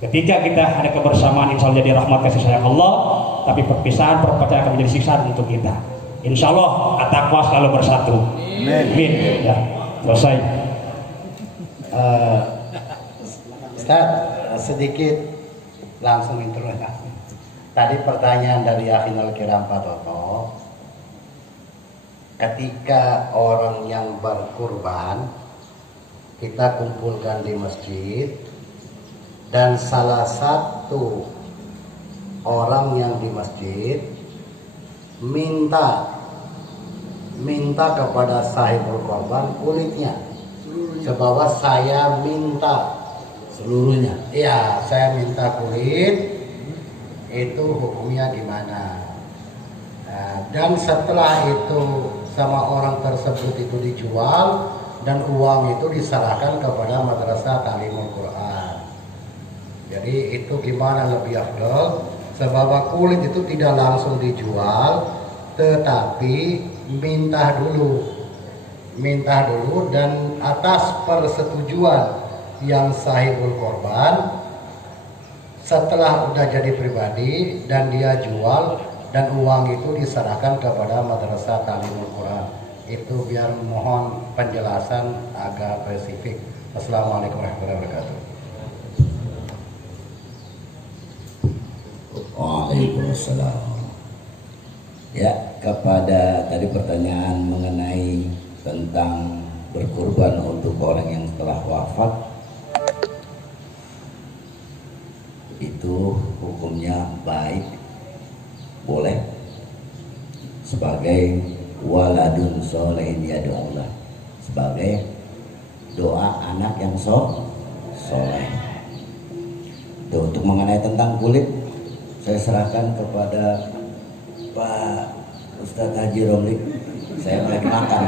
Ketika kita ada kebersamaan, insya Allah jadi rahmat kasih sayang Allah, tapi perpisahan perpecahan akan menjadi siksaan untuk kita. Insya Allah at-taqwa selalu bersatu. Amin. Ya, selesai. Ustaz, sedikit langsung interogasi. Tadi pertanyaan dari Akhinul Kiram Pak Toto, ketika orang yang berkurban kita kumpulkan di masjid dan salah satu orang yang di masjid minta kepada sahibul korban kulitnya, ke bawah saya minta seluruhnya. Iya, saya minta kulit, itu hukumnya gimana? Nah, dan setelah itu sama orang tersebut itu dijual dan uang itu diserahkan kepada Madrasah Ta'limul Quran. Jadi itu gimana lebih afdal? Sebab kulit itu tidak langsung dijual, tetapi minta dulu dan atas persetujuan yang sahibul korban, setelah udah jadi pribadi dan dia jual dan uang itu diserahkan kepada Madrasah Ta'limul Quran. Itu biar mohon penjelasan agak spesifik. Assalamualaikum warahmatullahi wabarakatuh. Waalaikumsalam. Ya, kepada tadi pertanyaan mengenai tentang berkurban untuk orang yang telah wafat, itu hukumnya baik, boleh, sebagai waladun solehin yad'ullah, sebagai doa anak yang soleh. Untuk mengenai tentang kulit, saya serahkan kepada Pak Ustadz Haji Romli. Saya lagi makan.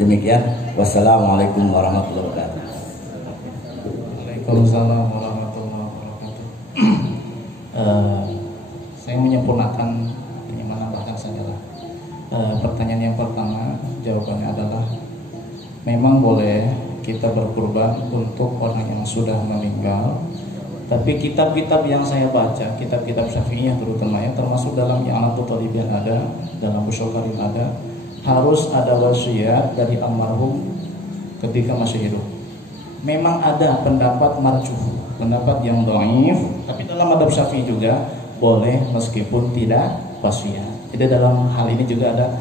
Demikian. Wassalamualaikum warahmatullahi wabarakatuh. Waalaikumsalam warahmatullahi wabarakatuh. Saya menyempurnakan bagaimana bahkan sajalah. Pertanyaan yang pertama, jawabannya adalah memang boleh kita berkurban untuk orang yang sudah meninggal. Tapi kitab-kitab yang saya baca, kitab-kitab Syafi'iyah terutama ya, termasuk dalam I'anatul Talibin ada, dalam Ushul Karim ada, harus ada wasiat dari almarhum ketika masih hidup. Memang ada pendapat marjuh, pendapat yang dhaif, tapi dalam madhab Syafi'i juga boleh meskipun tidak wasiat. Jadi dalam hal ini juga ada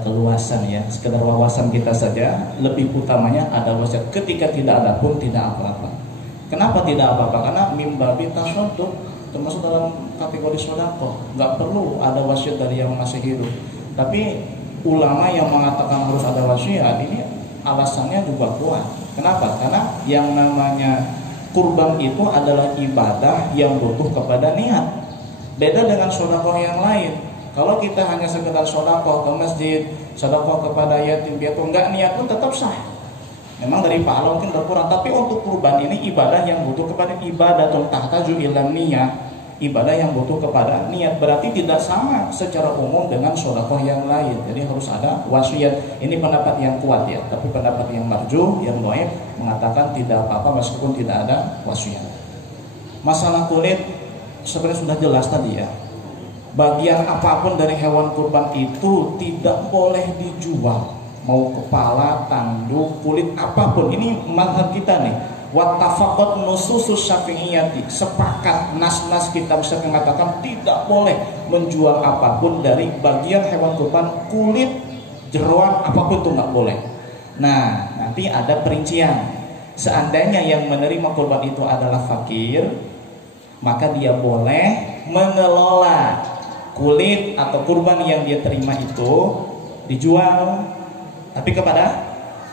keluasan ya, sekedar wawasan kita saja. Lebih utamanya ada wasiat. Ketika tidak ada pun tidak apa-apa. Kenapa tidak apa-apa? Karena mimbabi tasyadduq, termasuk dalam kategori sedekah. Nggak perlu ada wasiat dari yang masih hidup. Tapi ulama yang mengatakan harus ada wasiat ini alasannya juga kuat. Kenapa? Karena yang namanya kurban itu adalah ibadah yang butuh kepada niat. Beda dengan sedekah yang lain. Kalau kita hanya sekedar sedekah ke masjid, sedekah kepada yatim piatu, enggak niat pun tetap sah. Memang dari pahala mungkin berkurang, tapi untuk kurban ini ibadah yang butuh kepada ibadah tahtaju ila niyah, ibadah yang butuh kepada niat. Berarti tidak sama secara umum dengan sedekah yang lain. Jadi harus ada wasiat. Ini pendapat yang kuat ya, tapi pendapat yang marjuh, yang dhaif mengatakan tidak apa-apa meskipun tidak ada wasiat. Masalah kulit sebenarnya sudah jelas tadi ya. Bagian apapun dari hewan kurban itu tidak boleh dijual. Mau kepala, tanduk, kulit, apapun. Ini mazhab kita nih. Wattafaqat nususus syafi'iyati, sepakat nas-nas kitab Syafi'i mengatakan tidak boleh menjual apapun dari bagian hewan kurban, kulit, jeroan, apapun itu nggak boleh. Nah, nanti ada perincian. Seandainya yang menerima kurban itu adalah fakir, maka dia boleh mengelola kulit atau kurban yang dia terima itu dijual, tapi kepada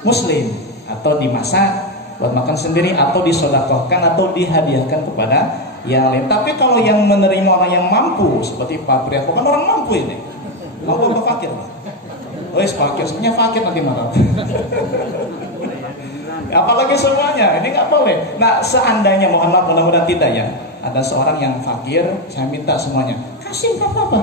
muslim, atau dimasak buat makan sendiri, atau disedekahkan, atau dihadiahkan kepada yang lain. Tapi kalau yang menerima orang yang mampu seperti Pak Priyato, kan orang mampu ini, mampu atau fakir? Oh, fakir, sebenarnya fakir nanti marah. Apalagi semuanya, ini nggak boleh. Nah, seandainya, mohon maaf, mudah-mudahan tidak ya, ada seorang yang fakir, saya minta semuanya, kasih nggak apa-apa.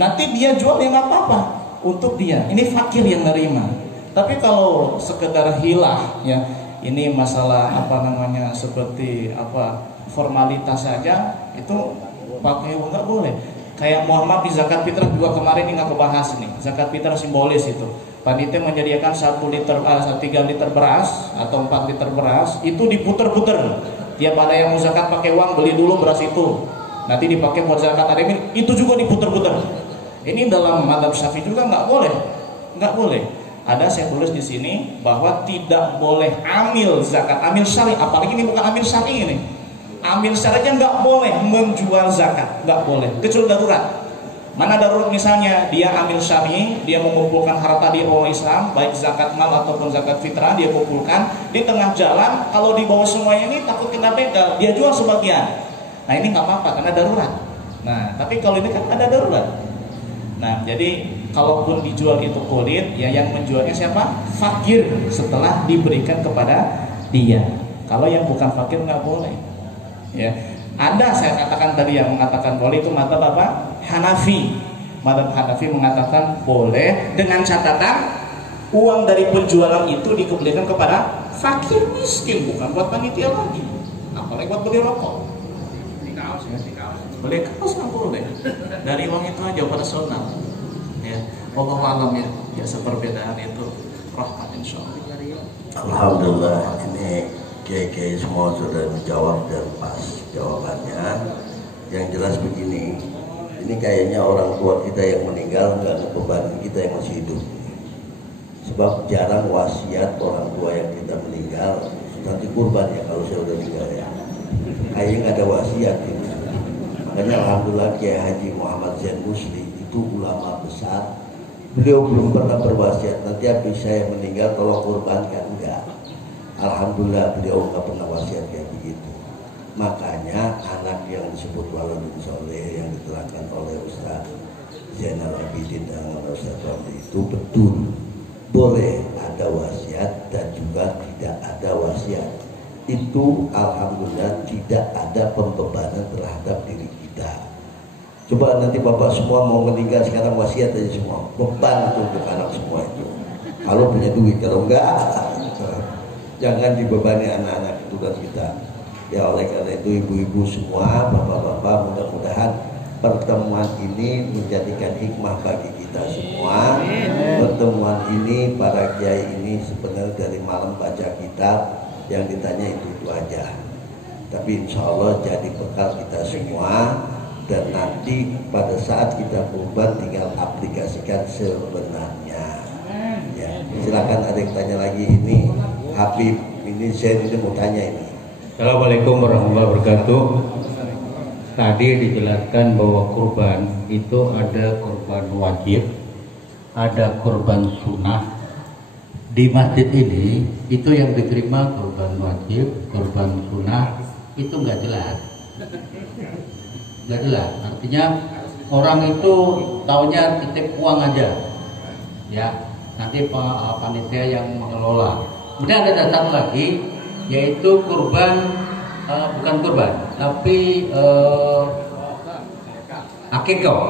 Nanti dia jual ya nggak apa-apa untuk dia. Ini fakir yang nerima. Tapi kalau sekedar hilah ya, ini masalah apa namanya seperti apa formalitas saja, itu pakai hewan nggak boleh. Kayak Muhammad di zakat fitrah juga kemarin ini nggak kebahas nih. Zakat fitrah simbolis itu. Panitia menyediakan 3 liter beras atau 4 liter beras, itu diputer-puter. Tiap ada yang mau zakat pakai uang, beli dulu beras itu. Nanti dipakai buat zakat hari ini, itu juga diputer-puter. Ini dalam mazhab Syafi'i juga nggak boleh. Nggak boleh. Ada saya tulis di sini bahwa tidak boleh amil zakat, amil syari, apalagi ini bukan amil syari ini. Amil syari aja nggak boleh menjual zakat, nggak boleh, kecuali darurat. Mana darurat misalnya dia amil syari, dia mengumpulkan harta di orang Islam, baik zakat mal ataupun zakat fitrah, dia kumpulkan di tengah jalan, kalau dibawa semuanya ini takut kena begal, dia jual sebagian. Nah ini nggak apa-apa karena darurat. Nah tapi kalau ini kan ada darurat. Nah jadi kalaupun dijual itu kulit, ya yang menjualnya siapa? Fakir setelah diberikan kepada dia. Kalau yang bukan fakir nggak boleh. Ya, ada saya katakan tadi yang mengatakan boleh itu madzhab apa? Hanafi. Madzhab Hanafi mengatakan boleh dengan catatan uang dari penjualan itu dikembalikan kepada fakir miskin, bukan buat panitia lagi. Apalagi buat beli rokok. Boleh kaos nggak boleh. Dari uang itu aja personal. Ya, Allah alam ya. Biasa perbedaan itu rahmat insyaallah. Alhamdulillah, ini kiai-kiai semua sudah menjawab dan pas jawabannya. Yang jelas begini, ini kayaknya orang tua kita yang meninggal nggak ngebebanin kita yang masih hidup. Sebab jarang wasiat orang tua yang kita meninggal nanti kurban ya kalau saya udah meninggal ya. Kayaknya nggak ada wasiat gitu. Makanya alhamdulillah Kiai Haji Muhammad Zain Musli itu ulama besar. Beliau belum pernah berwasiat nanti habis saya meninggal tolong kurbankan, enggak. Alhamdulillah beliau nggak pernah wasiat kayak begitu. Makanya anak yang disebut waladun soleh yang diterangkan oleh Ustaz Zainal Abidin dan Ustaz Ramli itu betul. Boleh ada wasiat dan juga tidak ada wasiat. Itu alhamdulillah tidak ada pembebanan terhadap diri kita. Coba nanti bapak semua mau meninggal sekarang wasiat aja semua, beban itu untuk anak semua itu. Kalau punya duit, kalau enggak jangan dibebani anak-anak itu dan kita. Ya oleh karena itu ibu-ibu semua, bapak-bapak, mudah-mudahan pertemuan ini menjadikan hikmah bagi kita semua. Pertemuan ini, para kiai ini sebenarnya dari malam baca kitab yang ditanya itu aja. Tapi insya Allah jadi bekal kita semua. Dan nanti pada saat kita kurban tinggal aplikasikan sebenarnya. Ya, silakan ada yang tanya lagi ini. Habib, ini saya mau tanya ini. Assalamualaikum warahmatullahi wabarakatuh. Tadi dijelaskan bahwa kurban itu ada kurban wajib, ada kurban sunnah. Di masjid ini itu yang diterima kurban wajib, kurban sunnah itu nggak jelas. Nggak jelas. Artinya orang itu taunya titip uang aja, ya. Nanti panitia yang mengelola. Kemudian ada satu lagi, yaitu kurban, bukan kurban, tapi akikah.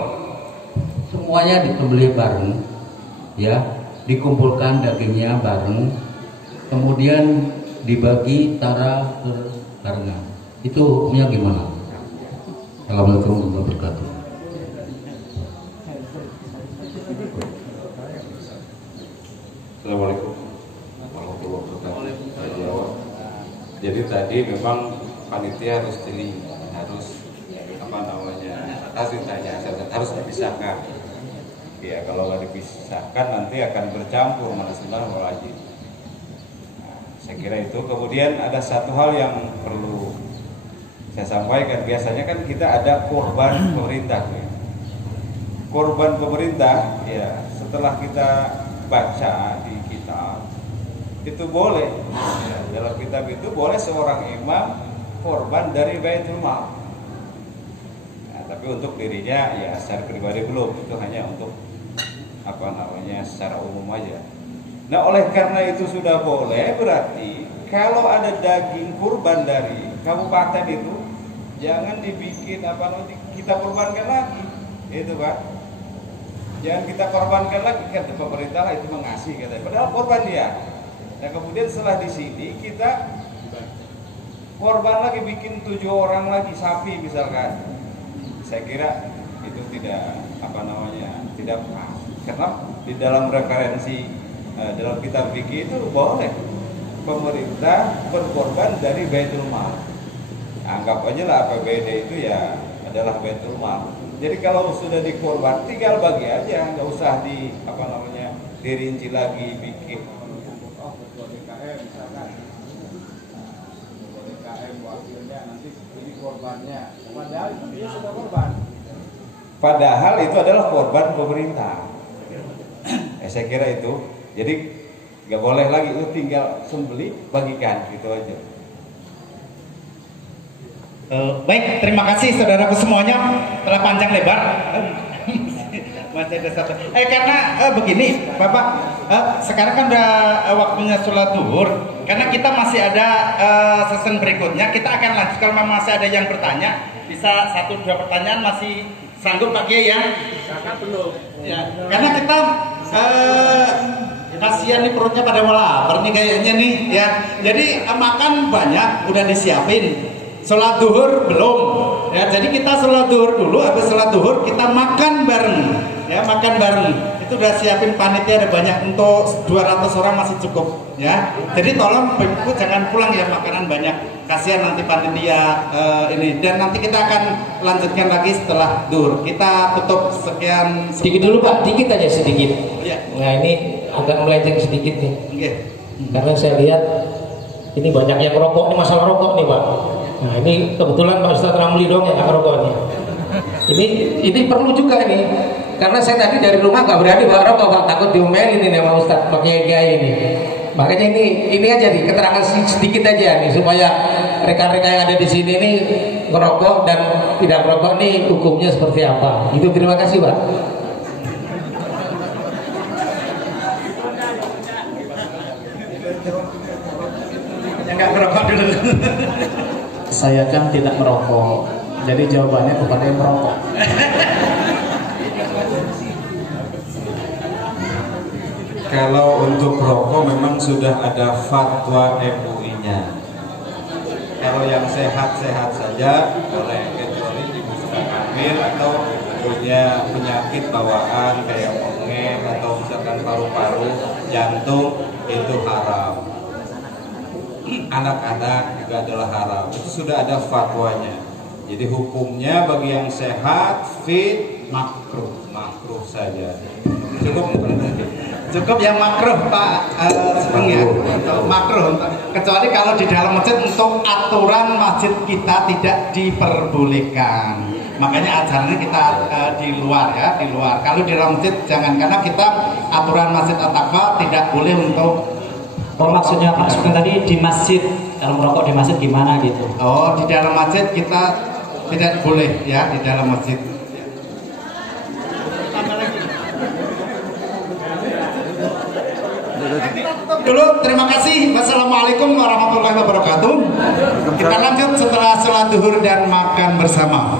Semuanya disembelih bareng, ya, dikumpulkan dagingnya bareng, kemudian dibagi secara berbarengan. Itu hukumnya gimana? Assalamualaikum warahmatullahi wabarakatuh. Assalamualaikum warahmatullahi wabarakatuh. Jadi tadi memang panitia harus ditanya, harus dipisahkan. Ya kalau nggak dipisahkan nanti akan bercampur mana sunnah mana wajib. Nah, saya kira itu. Kemudian ada satu hal yang perlu saya sampaikan. Biasanya kan kita ada kurban pemerintah. Kurban pemerintah, ya setelah kita baca di kitab itu boleh, ya, dalam kitab itu boleh seorang imam korban dari Baitul Mal. Nah, tapi untuk dirinya ya secara pribadi belum, itu hanya untuk secara umum aja. Nah oleh karena itu sudah boleh, berarti kalau ada daging kurban dari kabupaten itu jangan dibikin kita korbankan lagi, itu Pak. Jangan kita korbankan lagi, kan pemerintah itu mengasih katanya. Padahal korban dia. Nah kemudian setelah di sini kita korban lagi, bikin 7 orang lagi sapi misalkan. Saya kira itu tidak tidak pas. Karena di dalam referensi dalam kitab fikih itu boleh pemerintah berkorban dari Baitul Mal. Anggap aja lah APBD itu ya adalah Baitul Mal. Jadi kalau sudah dikorban tinggal bagi aja, nggak usah dirinci lagi bikin. Oh, ketua DKM misalkan, ketua DKM wakilnya nanti ini korbannya. Padahal itu dia sudah korban. Padahal itu adalah korban pemerintah. Saya kira itu. Jadi nggak boleh lagi, itu tinggal sembelih bagikan gitu aja. Baik, terima kasih saudaraku semuanya, telah panjang lebar. Masih ada satu. Karena begini, Bapak, sekarang kan udah waktunya sholat zuhur. Karena kita masih ada season berikutnya, kita akan lanjut. Kalau memang masih ada yang bertanya, bisa 1-2 pertanyaan masih sanggup Pak Kiai ya? Belum. Ya, karena kita kasihan nih perutnya pada lapar nih kayaknya nih ya. Jadi makan banyak udah disiapin. Sholat duhur belum ya, jadi kita sholat duhur dulu, habis sholat duhur kita makan bareng ya, makan bareng itu udah siapin panitia, ada banyak, untuk 200 orang masih cukup ya. Jadi tolong Bapak jangan pulang ya, makanan banyak, kasihan nanti panitia ini. Dan nanti kita akan lanjutkan lagi setelah duhur. Kita tutup sekian sedikit dulu Pak, dikit aja sedikit ya. Nah ini agak melenceng sedikit nih karena saya lihat ini banyak yang rokok, ini masalah rokok nih Pak. Nah ini kebetulan Pak Ustadz Ramli dong yang ngerokok nih. Ini perlu juga nih, karena saya tadi dari rumah gak berani bawa rokok, Pak, takut diomelin ini sama Ustadz pakai kiai ini. Makanya ini aja nih keterangan sedikit aja nih supaya rekan-rekan yang ada di sini nih ngerokok dan tidak merokok nih hukumnya seperti apa. Itu terima kasih Pak. Yang nggak merokok dulu. Saya kan tidak merokok, jadi jawabannya kepada yang merokok. Kalau untuk rokok memang sudah ada fatwa MUI-nya. Kalau yang sehat-sehat saja boleh, kecuali ibu sudah hamil atau punya penyakit bawaan kayak menge atau misalkan paru-paru, jantung, itu haram. Anak-anak juga adalah haram. Itu sudah ada fatwanya. Jadi hukumnya bagi yang sehat, fit, makruh saja. Cukup yang makruh Pak Sepeng ya, makruh. Kecuali kalau di dalam masjid, untuk aturan masjid kita tidak diperbolehkan. Makanya ajarannya kita di luar ya, di luar. Kalau di dalam masjid jangan, karena kita aturan masjid At-Taqwa tidak boleh untuk. Oh maksudnya Pak Sugeng tadi di masjid, kalau merokok di masjid gimana gitu? Oh di dalam masjid kita tidak boleh ya, di dalam masjid. Dulu terima kasih. Wassalamualaikum warahmatullahi wabarakatuh. Kita lanjut setelah sholat zuhur dan makan bersama.